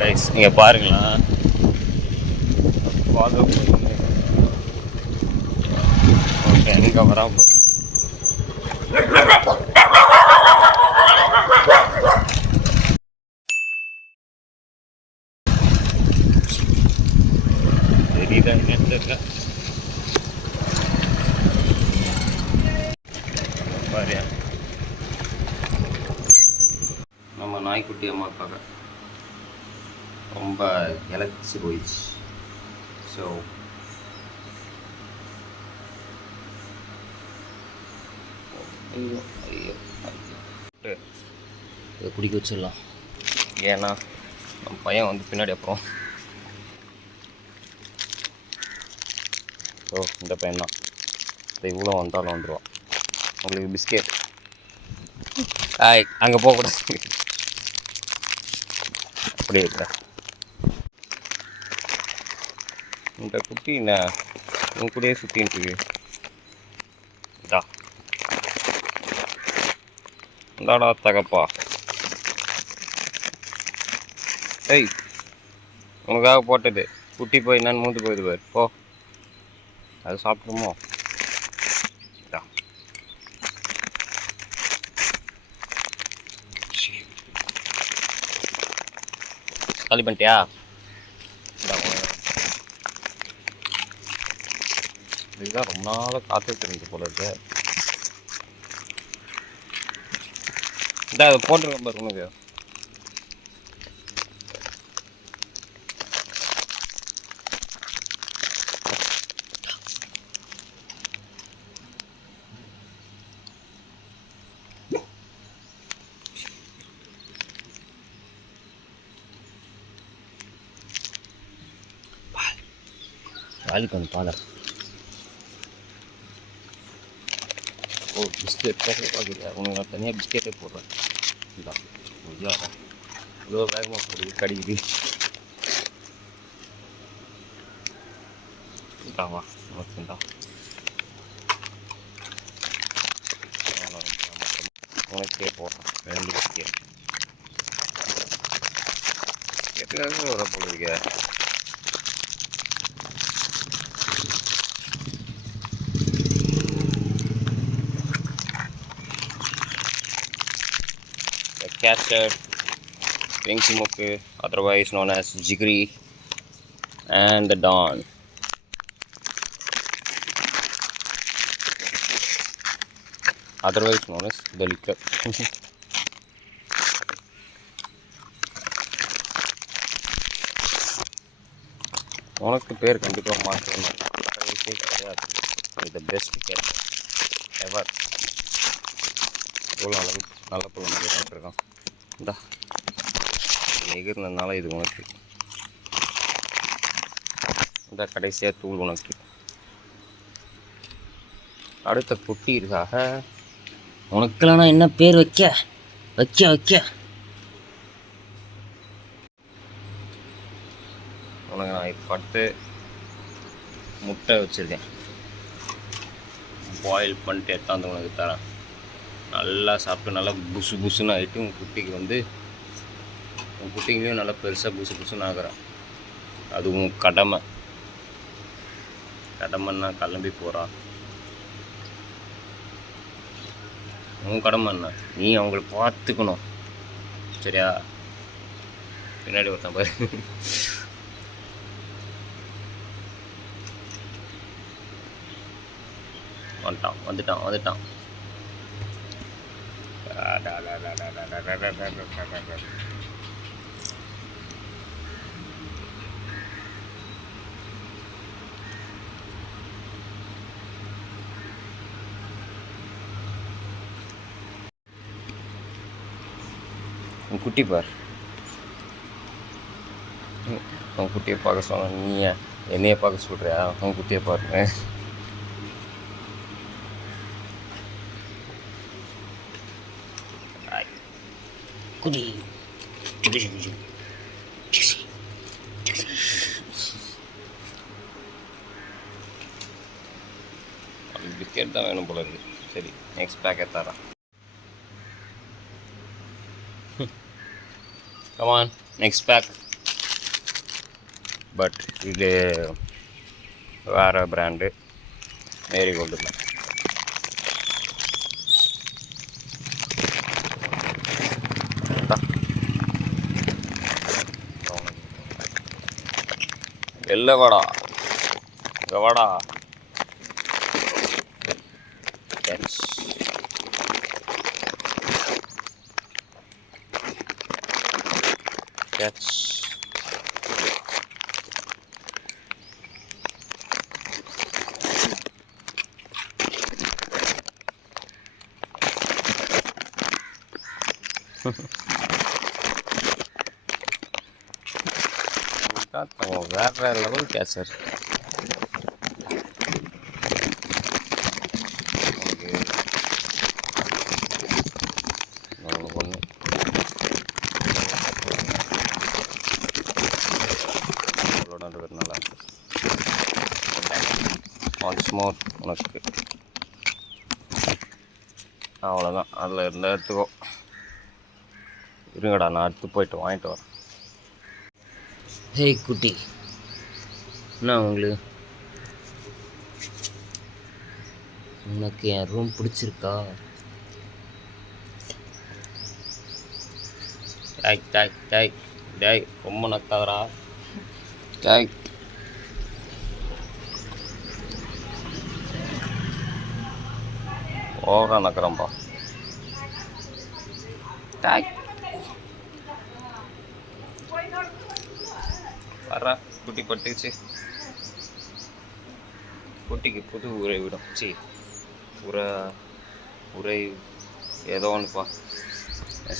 Rice இங்கே பாருங்களா, பார்க்க ஓகே எங்கே வரா போகிறோம். தெரியுதா என்னன்னு தெரியல. பாரியா நம்ம நாய்க்குட்டி அம்மாக்காக ரொம்ப இலச்சி போயிடுச்சு. ஸோ ஐயோ ஐயோ இதை குடிக்க வச்சிடலாம். ஏன்னா நம்ம பையன் வந்து பின்னாடி அப்புறம். ஸோ இந்த பையன் தான் இது இவ்வளோ வந்தாலும் வந்துடுவான். உங்களுக்கு பிஸ்கெட் அங்கே போகக்கூடாது அப்படியே இருக்கிறேன். இந்த குட்டி என்ன உன் கூடயே சுற்றின்னு இருக்கு. இதா இந்தாடா தகப்பா. ஏய் உனக்காக போட்டது குட்டி போய் என்னன்னு மூந்து போயிடுது பாரு. போ அது சாப்பிட்ருமோ. காலி பண்ணிட்டியா? இதுதான் ரொம்ப நாளாக காத்துட்டு இருக்கு போல இருக்கு. இந்த அதை போட்டிருக்கேன் பாரு உனக்கு. காலி பண்ணு பாலை. ஓ பிஸ்கெட் பார்க்குறியா? உனக்கு நான் தனியாக பிஸ்கெட்டே போடுறேன். இதான் இவ்வளோ வேகமாக போடுது கடிக்குது. இதாவா உனக்குண்டா உனக்கே போடுறேன் 2 பிஸ்கெட். எதுக்காக வர போல இருக்க? Catcher, pink smoke, otherwise known as jiggery, and the Don. Otherwise known as the liquor. உனக்கு பேர் கண்டிப்பாக மாற்றணும் கிடையாது. இது பெஸ்ட் கேட் எவர். இவ்வளோ அளவுக்கு நல்ல பொருள் நிறைய பண்ணிட்டுருக்கோம். இந்தா எகிர்னதுனால இது உனக்கு. இந்த கடைசியாக தூள் உனக்கு. அடுத்த குட்டி இருக்காக உனக்குலாம் நான் என்ன பேர் வைக்க வைக்க வைக்க உனக்கு நான் இப்போ அடுத்து முட்டை வச்சுருக்கேன். பாயில் பண்ணிட்டு எடுத்தாந்து உனக்கு தரேன். நல்லா சாப்பிட்டு நல்லா புசு புசுன்னு ஆகிட்டு உங்கள் குட்டிக்கு வந்து உங்கள் குட்டிங்களையும் நல்லா பெருசாக புசு புசுன்னு ஆகிறான். அது உன் கடமை. கடமைன்னா கிளம்பி போகிறான். உன் கடமை என்ன? நீ அவங்கள பார்த்துக்கணும் சரியா? பின்னாடி ஒருத்தன் பாரு. வந்துட்டான். உன் குட்டி பார். உன் குட்டியை பார்க்க சொன்ன நீ என்னைய பார்க்க சொல்றியா? உன் குட்டியை பாருங்க. குடி பிஸ்கெட் தான் வேணும் போல இருக்கு. சரி நெக்ஸ்ட் பேக்கெட் தரேன். Come on, next pack. But இது வேறு பிராண்டு மேரிகோல்டு தான். வெளில வாடா, இங்கே வாடா. கேட்ச். கேட்ச். வேறு லெவல் கேச்சர். ஒன்று நல்லா ஒன்ஸ் மோர் உனக்கு. அவ்வளோதான், அதில் இருந்தால் எடுத்துக்கோ. இருங்கடா, நான் எடுத்து போயிட்டு வாங்கிட்டு வரேன். ஹேய் குட்டி, என்ன உனக்கு என் ரூம் பிடிச்சிருக்கா? டாய் டாய் டாய் டாய், ரொம்ப நக்காதரா. டாய். ஓவரா நக்கிறேன்ப்பா. டாய். வர்றா, குட்டி பட்டுச்சு. குட்டிக்கு புது உரை விடும். உரை ஏதோ ஒன்றுப்பா,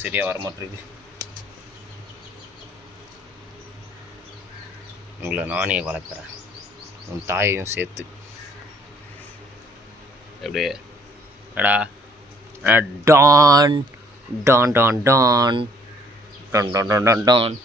சரியாக வரமாட்டிருக்கு. உங்களை நானே வளர்க்குறேன், உன் தாயையும் சேர்த்து. எப்படியே அடா டான் டான் டான் டான் டான் டான் டான் டான்.